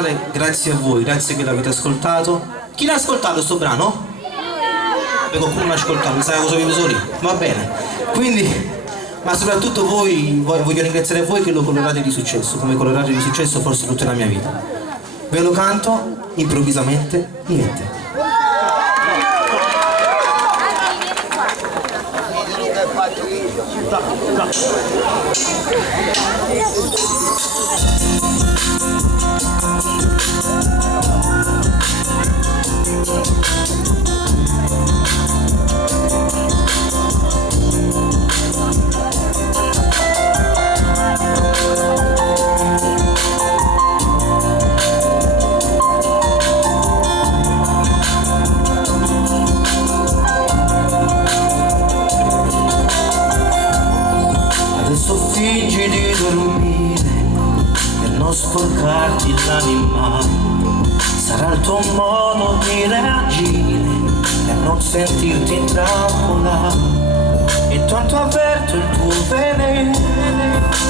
generale, grazie a voi, grazie che l'avete ascoltato. Chi l'ha ascoltato sto brano? Beh, qualcuno l'ha ascoltato, mi sa cosa vive soli? Va bene. Quindi, ma soprattutto voi, voglio ringraziare voi che lo colorate di successo, come colorate di successo forse tutta la mia vita. Ve lo canto improvvisamente, niente. Fingi di dormire per non sporcarti l'anima, sarà il tuo modo di reagire per non sentirti intrappolare. E tanto avverto il tuo veleno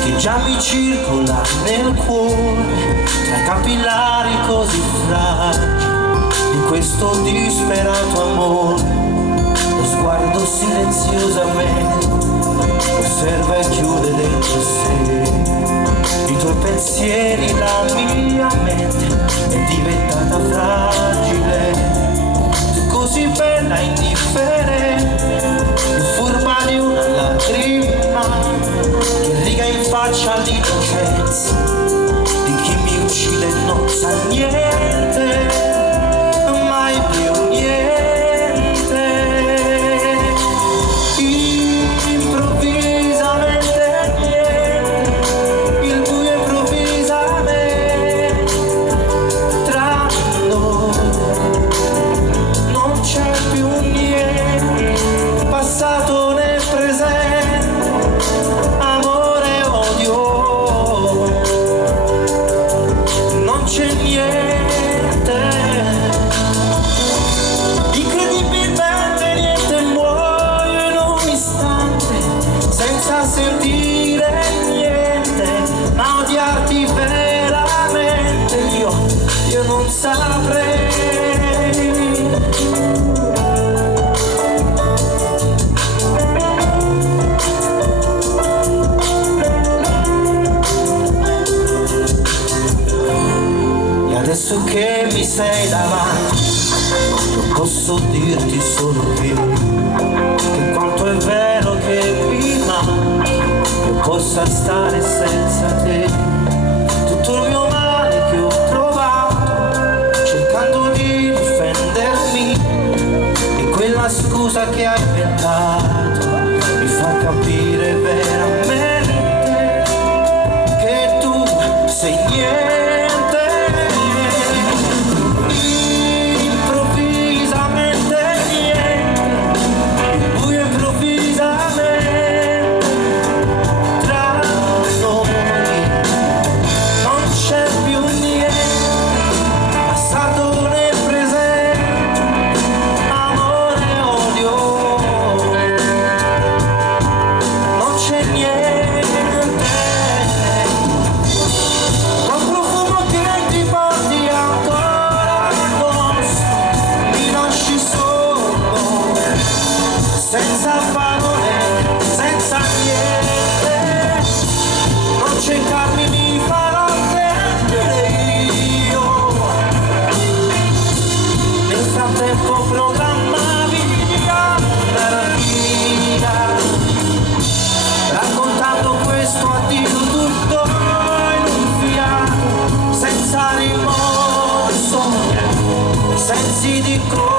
che già mi circola nel cuore, tra i capillari così fragili di questo disperato amore. Lo sguardo silenziosamente osserva e chiude dentro sé i tuoi pensieri, la mia mente è diventata fragile. Tu così bella e indifferente, più furba di una lacrima che riga in faccia l'innocenza di chi mi uccide e non sa niente, mai più niente. Senza sentire niente, ma odiarti veramente io non saprei. E adesso che mi sei davanti, posso dirti solo che quanto è vero che prima io possa stare senza te. Tutto il mio male che ho provato cercando di difendermi, e quella scusa che hai inventato mi fa capire veramente che tu sei niente. Senza parole, senza niente, non cercarmi, mi farò sentire io. Nel frattempo programmavi la vita, raccontando questo addio tutto in un fiato, senza rimorso, sensi di colpa.